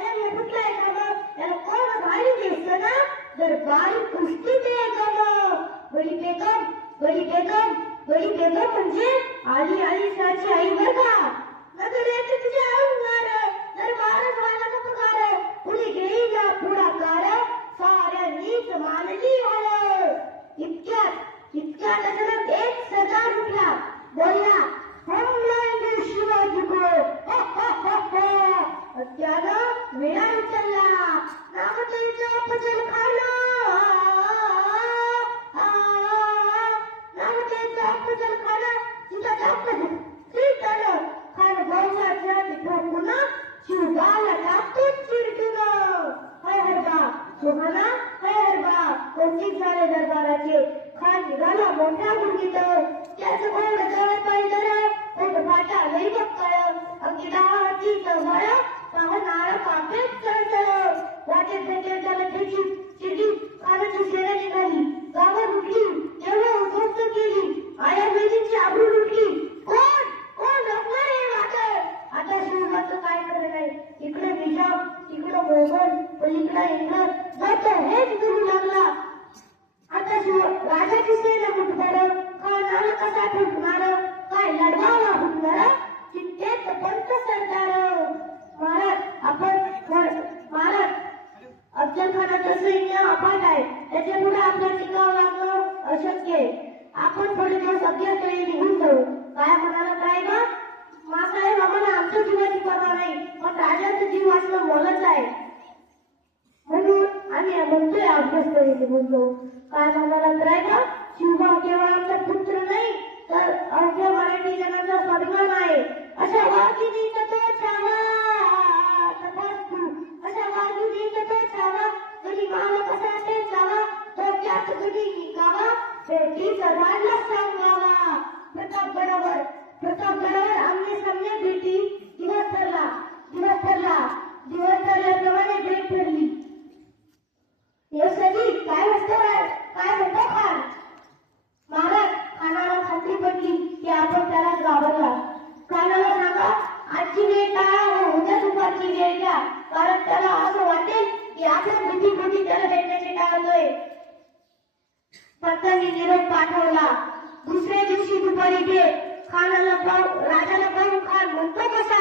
गळ्याने फुटलाय का मग त्याला कोण भारी दिसतं ना तर बारीक कुस्ती ते का मग बडी बेगम म्हणजे आली आली साची आई बर का नगर येते तुझ्या अंगार तर महाराज व्हायला नको कार कुणी घेईला पुढाकार साऱ्यांनीच मानली आलं इतक्यात अचानक एक सरदार उठला बोलला हम लाएंगे शिवाजी को त्यानं वेळा उचलला नामदेवचा पचल खाला नामदेवचा पचल खाला तुझा दापत श्रीतन खान भाऊच्या ठोकून शिवबाला टाकतो चिरटून हाय हरबा सुहाना हाय हरबा कोणती झाले दरबाराचे खान निघाला मोठ्या गुडगीत त्याचं घोड जवळ पाहिलं पोट फाटा लई बक्कळ अगदी दहाची चव्हाळ पाहणार पापेच चढतळ वाटेत भेटेल त्याला त्याची चिडी खानाची सेना निघाली गावात उठली एवढं उद्ध्वस्त केली आया वेदीची आबरू लुटली कोण रोखणार हे वाटत आता शिवबाचं काय खरं नाही इकडे निजाम तिकडं मोगल पलीकडं इंग्रज जातं हेच बोलू लागला आता शिव राजाची सेना कुठणार खानाला कसा ठोकणार काय लढवाला हुकणार चित्तेत पंत सरदार महाराज अफजल खानाचं सैन्य अफाट आहे त्याच्या पुढे आपलं टिकावं लागणं अशक्य आहे आपण थोडे दिवस अभ्यासकडे निघून जाऊ काय म्हणाला काय ना मासाहेब आम्हाला आमच्या जीवाची पर्वा नाही पण राजाचा जीव वाचणं मोलच आहे म्हणून आम्ही म्हणतोय अभ्यासकडे निघून जाऊ काय म्हणाला काय ना शिवबा केवळ आमचा पुत्र नाही तर अवघ्या मराठी जनाचा स्वाभिमान आहे अशा वाघिणीचा तो छावा अशा वाघिणीचा तो छावा कधी माल कसा टेचावा तो त्यात कधी निघावा भेटीचा राजा सांगावा प्रतापगडावर आमने सामने भेटी दिवस ठरल्याप्रमाणे भेट ठरली सगळी काय म्हणतो खान महाराज खानाला खात्री पडली की आपण त्याला घाबरला खानाला सांगा आजची वेळ टाळा उद्या दुपारची वेळ घ्या कारण त्याला असं वाटेल की आपण बुद्धी त्याला भेटण्याचे टाळतोय पत्तांनी निरोप पाठवला दुसऱ्या दिवशी दुपारी भेट राजाला पाहून खान म्हणतो कसा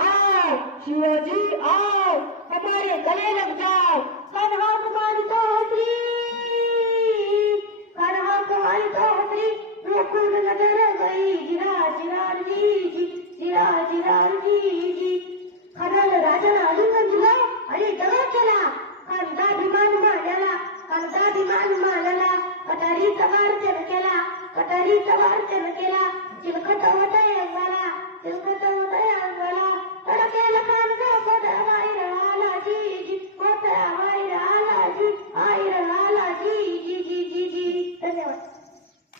आओ शिवाजी आओ हमारे गले लग जाओ कन्हा कुमारी तो हसरी रोकून नजर गई जिराजी खानाला राजाला आलिंगन दिलं आणि दगा केला कांदा विमान मांडला कटारी तवार केला चिलखत होतय अंगाला